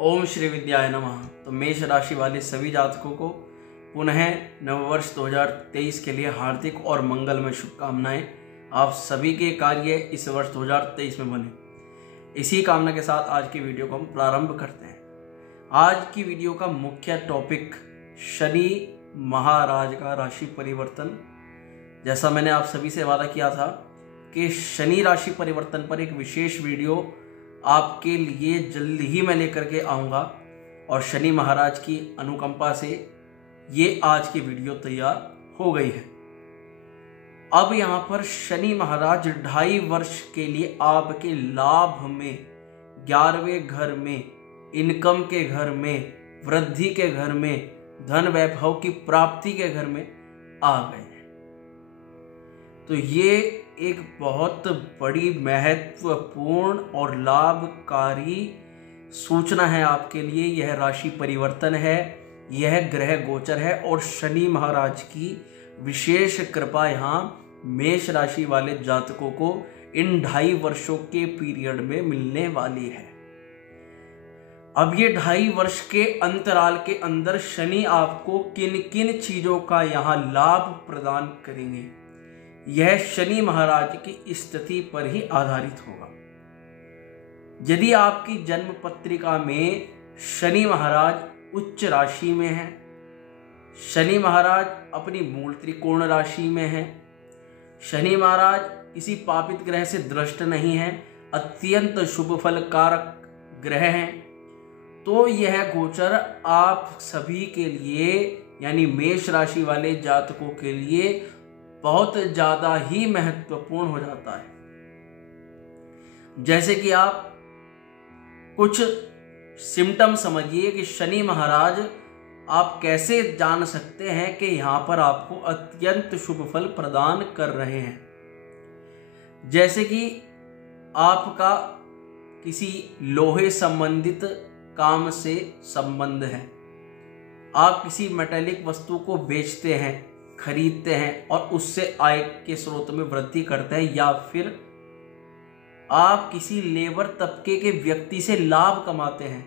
ओम श्री विद्याय नमः। तो मेष राशि वाले सभी जातकों को पुनः नववर्ष 2023 के लिए हार्दिक और मंगलमय शुभकामनाएं। आप सभी के कार्य इस वर्ष 2023 में बने, इसी कामना के साथ आज की वीडियो को हम प्रारंभ करते हैं। आज की वीडियो का मुख्य टॉपिक शनि महाराज का राशि परिवर्तन। जैसा मैंने आप सभी से वादा किया था कि शनि राशि परिवर्तन पर एक विशेष वीडियो आपके लिए जल्दी ही मैं लेकर के आऊँगा और शनि महाराज की अनुकंपा से ये आज की वीडियो तैयार हो गई है। अब यहाँ पर शनि महाराज 2.5 वर्ष के लिए आपके लाभ में, 11वें घर में, इनकम के घर में, वृद्धि के घर में, धन वैभव की प्राप्ति के घर में आ गए हैं। तो ये एक बहुत बड़ी महत्वपूर्ण और लाभकारी सूचना है आपके लिए। यह राशि परिवर्तन है, यह ग्रह गोचर है और शनि महाराज की विशेष कृपा यहाँ मेष राशि वाले जातकों को इन 2.5 वर्षों के पीरियड में मिलने वाली है। अब ये 2.5 वर्ष के अंतराल के अंदर शनि आपको किन किन चीजों का यहाँ लाभ प्रदान करेंगे, यह शनि महाराज की स्थिति पर ही आधारित होगा। यदि आपकी जन्म पत्रिका में शनि महाराज उच्च राशि में है, शनि महाराज अपनी मूल त्रिकोण राशि में है, शनि महाराज किसी पापित ग्रह से दृष्ट नहीं है, अत्यंत शुभ फल कारक ग्रह हैं, तो यह गोचर आप सभी के लिए यानी मेष राशि वाले जातकों के लिए बहुत ज्यादा ही महत्वपूर्ण हो जाता है। जैसे कि आप कुछ सिम्टम समझिए कि शनि महाराज आप कैसे जान सकते हैं कि यहां पर आपको अत्यंत शुभ फल प्रदान कर रहे हैं। जैसे कि आपका किसी लोहे संबंधित काम से संबंध है, आप किसी मेटेलिक वस्तु को बेचते हैं, खरीदते हैं और उससे आय के स्रोत में वृद्धि करते हैं, या फिर आप किसी लेबर तबके के व्यक्ति से लाभ कमाते हैं।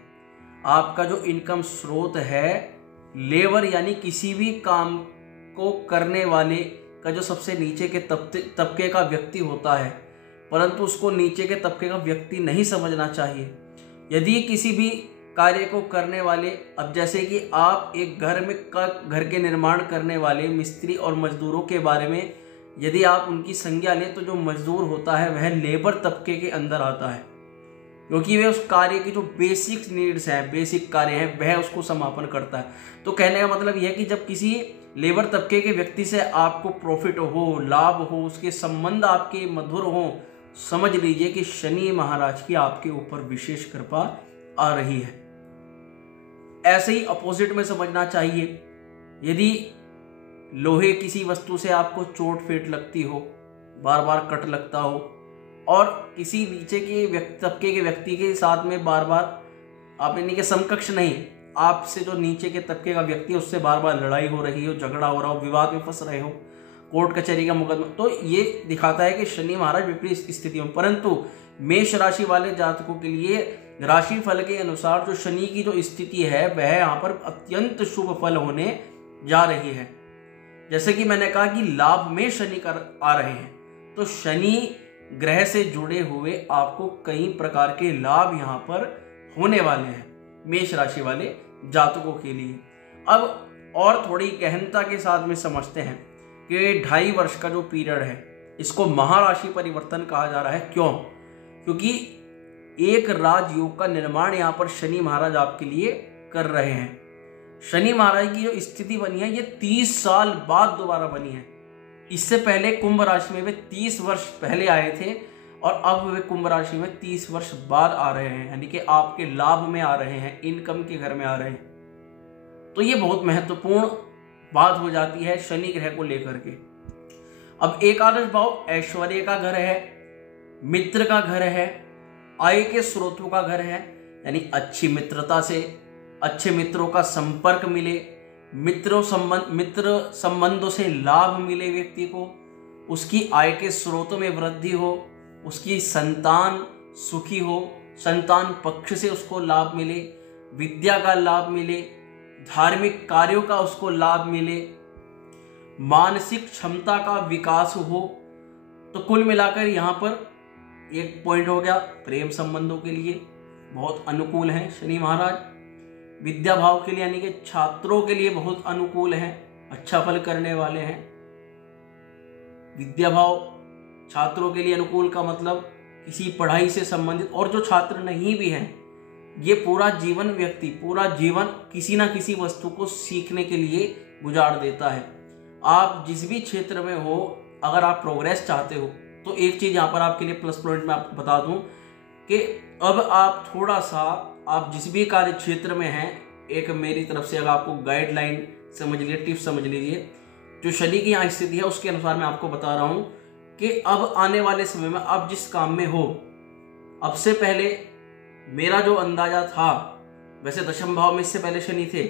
आपका जो इनकम स्रोत है लेबर यानी किसी भी काम को करने वाले का जो सबसे नीचे के तबके का व्यक्ति होता है, परंतु उसको नीचे के तबके का व्यक्ति नहीं समझना चाहिए। यदि किसी भी कार्य को करने वाले, अब जैसे कि आप एक घर के निर्माण करने वाले मिस्त्री और मजदूरों के बारे में यदि आप उनकी संज्ञा लें, तो जो मजदूर होता है वह लेबर तबके के अंदर आता है, क्योंकि वह उस कार्य की जो बेसिक नीड्स हैं, बेसिक कार्य हैं, वह उसको समापन करता है। तो कहने का मतलब यह है कि जब किसी लेबर तबके के व्यक्ति से आपको प्रॉफिट हो, लाभ हो, उसके संबंध आपके मधुर हो, समझ लीजिए कि शनि महाराज की आपके ऊपर विशेष कृपा आ रही है। ऐसे ही अपोजिट में समझना चाहिए। यदि लोहे किसी वस्तु से आपको चोट फेट लगती हो, बार बार कट लगता हो, और किसी नीचे के तबके के व्यक्ति के साथ में बार बार आप यानी कि समकक्ष नहीं, आपसे जो नीचे के तबके का व्यक्ति है उससे बार बार लड़ाई हो रही हो, झगड़ा हो रहा हो, विवाद में फंस रहे हो, कोर्ट कचहरी का मुकदमा, तो ये दिखाता है कि शनि महाराज विपरीत स्थिति में। परंतु मेष राशि वाले जातकों के लिए राशि फल के अनुसार जो शनि की जो स्थिति है वह यहाँ पर अत्यंत शुभ फल होने जा रही है। जैसे कि मैंने कहा कि लाभ में शनि आ रहे हैं, तो शनि ग्रह से जुड़े हुए आपको कई प्रकार के लाभ यहाँ पर होने वाले हैं मेष राशि वाले जातकों के लिए। अब और थोड़ी गहनता के साथ में समझते हैं कि 2.5 वर्ष का जो पीरियड है इसको महाराशि परिवर्तन कहा जा रहा है। क्यों? क्योंकि एक राजयोग का निर्माण यहाँ पर शनि महाराज आपके लिए कर रहे हैं। शनि महाराज की जो स्थिति बनी है ये 30 साल बाद दोबारा बनी है। इससे पहले कुंभ राशि में वे 30 वर्ष पहले आए थे और अब वे कुंभ राशि में 30 वर्ष बाद आ रहे हैं, यानी कि आपके लाभ में आ रहे हैं, इनकम के घर में आ रहे हैं। तो ये बहुत महत्वपूर्ण बात हो जाती है शनि ग्रह को लेकर के। अब एकादश भाव ऐश्वर्य का घर है, मित्र का घर है, आय के स्रोतों का घर है, यानी अच्छी मित्रता से अच्छे मित्रों का संपर्क मिले, मित्र संबंधों से लाभ मिले व्यक्ति को, उसकी आय के स्रोतों में वृद्धि हो, उसकी संतान सुखी हो, संतान पक्ष से उसको लाभ मिले, विद्या का लाभ मिले, धार्मिक कार्यों का उसको लाभ मिले, मानसिक क्षमता का विकास हो। तो कुल मिलाकर यहाँ पर एक पॉइंट हो गया, प्रेम संबंधों के लिए बहुत अनुकूल है शनि महाराज। विद्या भाव के लिए यानी कि छात्रों के लिए बहुत अनुकूल है, अच्छा फल करने वाले हैं। विद्या भाव छात्रों के लिए अनुकूल का मतलब किसी पढ़ाई से संबंधित, और जो छात्र नहीं भी हैं, ये पूरा जीवन व्यक्ति पूरा जीवन किसी ना किसी वस्तु को सीखने के लिए गुजार देता है। आप जिस भी क्षेत्र में हो, अगर आप प्रोग्रेस चाहते हो तो एक चीज यहाँ पर आपके लिए प्लस पॉइंट में आपको बता दूं कि अब आप थोड़ा सा, आप जिस भी कार्य क्षेत्र में हैं, एक मेरी तरफ से अगर आपको गाइडलाइन समझ लीजिए, टिप्स समझ लीजिए, जो शनि की यहाँ स्थिति है उसके अनुसार मैं आपको बता रहा हूं कि अब आने वाले समय में आप जिस काम में हो, अब से पहले मेरा जो अंदाजा था, वैसे दशम भाव में इससे पहले शनि थे,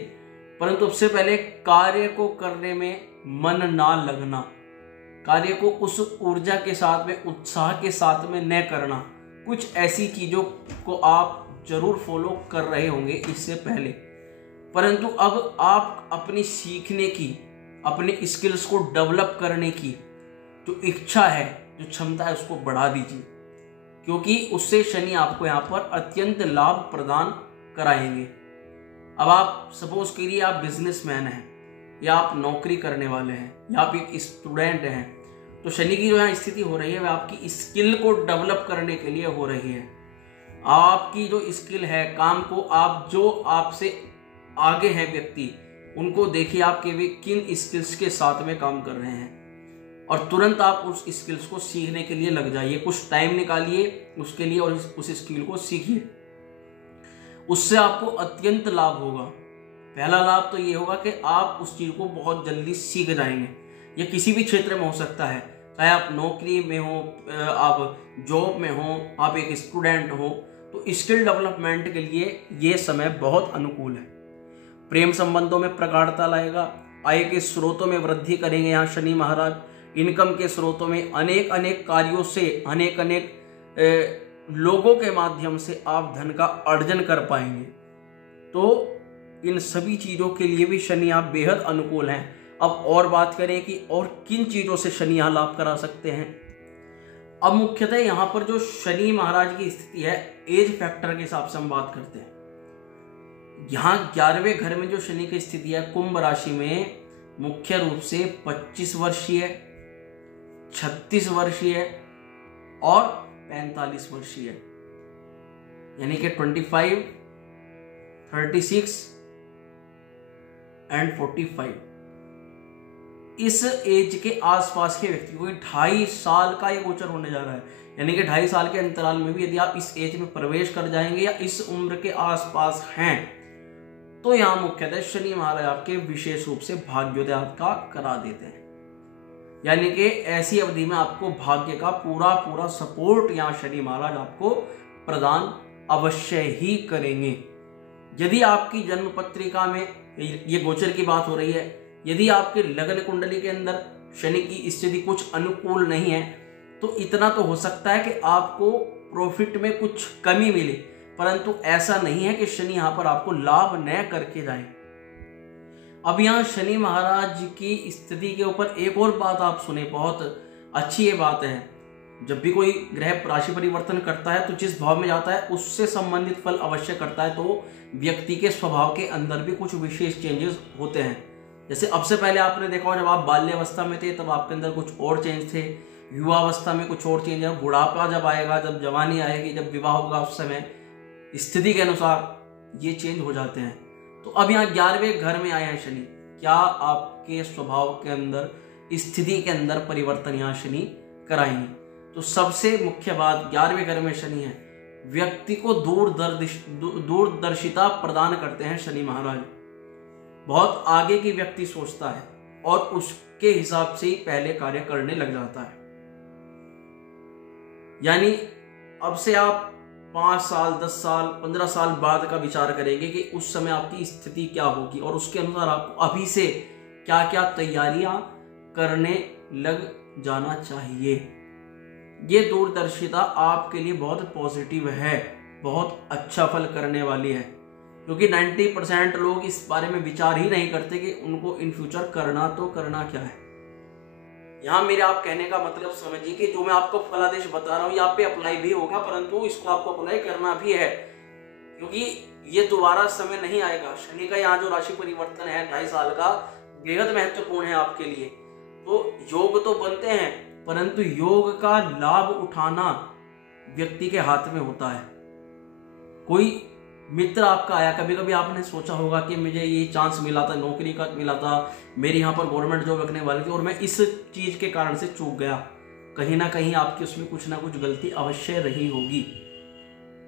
परंतु उससे पहले कार्य को करने में मन ना लगना, कार्य को उस ऊर्जा के साथ में, उत्साह के साथ में न करना, कुछ ऐसी चीजों को आप जरूर फॉलो कर रहे होंगे इससे पहले। परंतु अब आप अपनी सीखने की, अपनी स्किल्स को डेवलप करने की जो इच्छा है, जो क्षमता है, उसको बढ़ा दीजिए, क्योंकि उससे शनि आपको यहाँ पर अत्यंत लाभ प्रदान कराएंगे। अब आप सपोज करिए आप बिजनेसमैन हैं, या आप नौकरी करने वाले हैं, या आप एक स्टूडेंट हैं, तो शनि की जो यहाँ स्थिति हो रही है वह आपकी स्किल को डेवलप करने के लिए हो रही है। आपकी जो स्किल है, काम को आप, जो आपसे आगे है व्यक्ति, उनको देखिए आप किन स्किल्स के साथ में काम कर रहे हैं, और तुरंत आप उस स्किल्स को सीखने के लिए लग जाइए, कुछ टाइम निकालिए उसके लिए और उस स्किल को सीखिए। उससे आपको अत्यंत लाभ होगा। पहला लाभ तो ये होगा कि आप उस चीज को बहुत जल्दी सीख जाएंगे। ये किसी भी क्षेत्र में हो सकता है, चाहे आप नौकरी में हो, आप जॉब में हो, आप एक स्टूडेंट हो, तो स्किल डेवलपमेंट के लिए ये समय बहुत अनुकूल है। प्रेम संबंधों में प्रगाढ़ता लाएगा, आय के स्रोतों में वृद्धि करेंगे यहाँ शनि महाराज, इनकम के स्रोतों में अनेक अनेक कार्यों से, अनेक अनेक लोगों के माध्यम से आप धन का अर्जन कर पाएंगे। तो इन सभी चीजों के लिए भी शनि आप बेहद अनुकूल हैं। अब और बात करें कि और किन चीजों से शनि यहाँ लाभ करा सकते हैं। अब मुख्यतः यहाँ पर जो शनि महाराज की स्थिति है, एज फैक्टर के हिसाब से हम बात करते हैं। यहाँ 11वें घर में जो शनि की स्थिति है, कुंभ राशि में, मुख्य रूप से 25 वर्षीय, 36 वर्षीय और 45 वर्षीय, यानी कि 25, 36 एंड 45, इस एज के आसपास के व्यक्ति को 2.5 साल का ये गोचर होने जा रहा है। यानी कि 2.5 साल के अंतराल में भी यदि आप इस एज में प्रवेश कर जाएंगे या इस उम्र के आसपास हैं, तो यहाँ मुख्यतः शनि महाराज आपके विशेष रूप से भाग्योदय आपका करा देते हैं। यानी कि ऐसी अवधि में आपको भाग्य का पूरा पूरा सपोर्ट यहाँ शनि महाराज आपको प्रदान अवश्य ही करेंगे। यदि आपकी जन्म पत्रिका में ये गोचर की बात हो रही है, यदि आपके लग्न कुंडली के अंदर शनि की स्थिति कुछ अनुकूल नहीं है, तो इतना तो हो सकता है कि आपको प्रॉफिट में कुछ कमी मिले, परंतु ऐसा नहीं है कि शनि यहाँ पर आपको लाभ न करके जाए। अब यहाँ शनि महाराज की स्थिति के ऊपर एक और बात आप सुने, बहुत अच्छी ये बात है। जब भी कोई ग्रह राशि परिवर्तन करता है तो जिस भाव में जाता है उससे संबंधित फल अवश्य करता है, तो व्यक्ति के स्वभाव के अंदर भी कुछ विशेष चेंजेस होते हैं। जैसे अब से पहले आपने देखा हो, जब आप बाल्यावस्था में थे तब आपके अंदर कुछ और चेंज थे, युवावस्था में कुछ और चेंज है, बुढ़ापा जब आएगा, जब जवानी आएगी, जब विवाह होगा, उस समय स्थिति के अनुसार ये चेंज हो जाते हैं। तो अब यहाँ 11वें घर में आए हैं शनि, क्या आपके स्वभाव के अंदर, स्थिति के अंदर परिवर्तन यहाँ शनि कराएंगे। तो सबसे मुख्य बात, 11वें घर में शनि है, व्यक्ति को दूरदर्शिता प्रदान करते हैं शनि महाराज। बहुत आगे की व्यक्ति सोचता है और उसके हिसाब से ही पहले कार्य करने लग जाता है। यानी अब से आप 5 साल, 10 साल, 15 साल बाद का विचार करेंगे कि उस समय आपकी स्थिति क्या होगी और उसके अनुसार आपको अभी से क्या क्या तैयारियां करने लग जाना चाहिए। ये दूरदर्शिता आपके लिए बहुत पॉजिटिव है, बहुत अच्छा फल करने वाली है। क्योंकि 90% लोग इस बारे में विचार ही नहीं करते कि उनको इन फ्यूचर करना तो करना क्या है। यहाँ मेरे आप कहने का मतलब समझिए कि जो मैं आपको फलादेश बता रहा हूँ यहाँ पे अप्लाई भी होगा, परंतु इसको आपको अप्लाई करना भी है, क्योंकि ये दोबारा समय नहीं आएगा। शनि का यहाँ जो राशि परिवर्तन है 2.5 साल का, बेहद महत्वपूर्ण है आपके लिए। तो योग तो बनते हैं, परंतु योग का लाभ उठाना व्यक्ति के हाथ में होता है। कोई मित्र आपका आया, कभी कभी आपने सोचा होगा कि मुझे ये चांस मिला था, नौकरी का मिला था, मेरी यहाँ पर गवर्नमेंट जॉब रखने वाली थी और मैं इस चीज के कारण से चूक गया। कहीं ना कहीं आपकी उसमें कुछ ना कुछ गलती अवश्य रही होगी।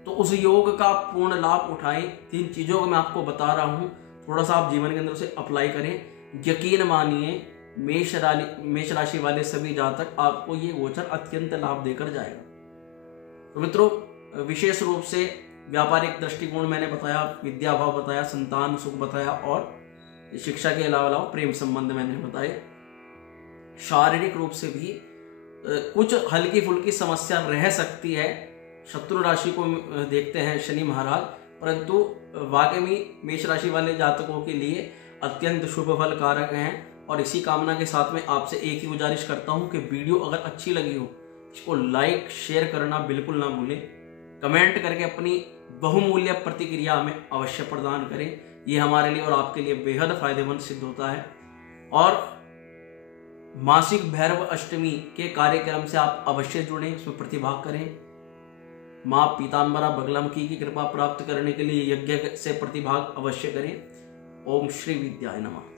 तो उस योग का पूर्ण लाभ उठाएं। 3 चीजों को मैं आपको बता रहा हूं, थोड़ा सा आप जीवन के अंदर से अप्लाई करें। यकीन मानिए मेष राशि वाले सभी जातक आपको ये गोचर अत्यंत लाभ देकर जाएगा। तो मित्रों, विशेष रूप से व्यापारिक दृष्टिकोण मैंने बताया, विद्या भाव बताया, संतान सुख बताया और शिक्षा के अलावा प्रेम संबंध मैंने बताए। शारीरिक रूप से भी कुछ हल्की फुल्की समस्या रह सकती है। शत्रु राशि को देखते हैं शनि महाराज, परंतु वाकई में मेष राशि वाले जातकों के लिए अत्यंत शुभ फल कारक हैं। और इसी कामना के साथ में आपसे एक ही गुजारिश करता हूं कि वीडियो अगर अच्छी लगी हो इसको लाइक शेयर करना बिल्कुल ना भूलें। कमेंट करके अपनी बहुमूल्य प्रतिक्रिया हमें अवश्य प्रदान करें। ये हमारे लिए और आपके लिए बेहद फायदेमंद सिद्ध होता है। और मासिक भैरव अष्टमी के कार्यक्रम से आप अवश्य जुड़ें, उसमें प्रतिभाग करें। माँ पीताम्बरा बगलामुखी की कृपा प्राप्त करने के लिए यज्ञ से प्रतिभाग अवश्य करें। ओम श्री विद्याय नमः।